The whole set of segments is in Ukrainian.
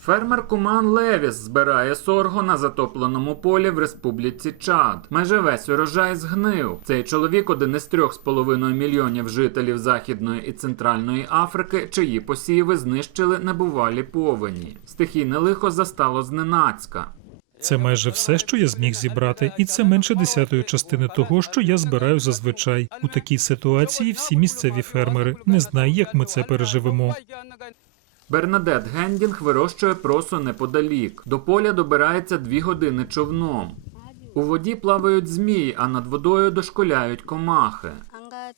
Фермер Куман Левіс збирає сорго на затопленому полі в республіці Чад. Майже весь урожай згнив. Цей чоловік один із трьох з половиною мільйонів жителів Західної і Центральної Африки, чиї посіви знищили небувалі повені. Стихійне лихо застало зненацька. Це майже все, що я зміг зібрати, і це менше десятої частини того, що я збираю зазвичай. У такій ситуації всі місцеві фермери не знають, як ми це переживемо. Бернадет Гендінг вирощує просо неподалік. До поля добирається дві години човном. У воді плавають змії, а над водою дошколяють комахи.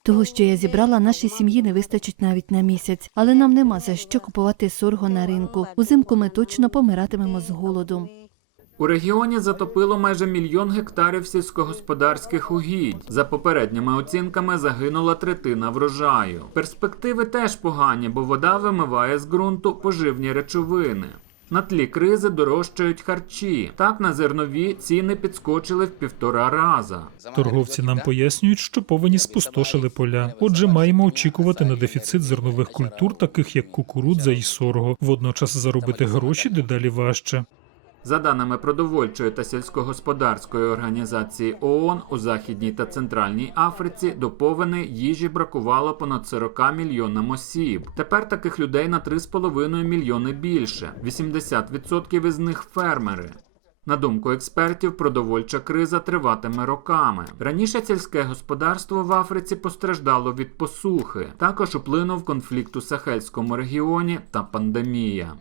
Того, що я зібрала, нашій сім'ї не вистачить навіть на місяць, але нам нема за що купувати сорго на ринку. Узимку ми точно помиратимемо з голоду. У регіоні затопило майже мільйон гектарів сільськогосподарських угідь. За попередніми оцінками загинула третина врожаю. Перспективи теж погані, бо вода вимиває з ґрунту поживні речовини. На тлі кризи дорожчають харчі. Так на зернові ціни підскочили в півтора раза. Торговці нам пояснюють, що повені спустошили поля. Отже, маємо очікувати на дефіцит зернових культур, таких як кукурудза і сорго. Водночас заробити гроші дедалі важче. За даними продовольчої та сільськогосподарської організації ООН, у Західній та Центральній Африці до повені їжі бракувало понад 40 мільйонам осіб. Тепер таких людей на 3,5 мільйони більше. 80% із них фермери. На думку експертів, продовольча криза триватиме роками. Раніше сільське господарство в Африці постраждало від посухи. Також вплинув конфлікт у Сахельському регіоні та пандемія.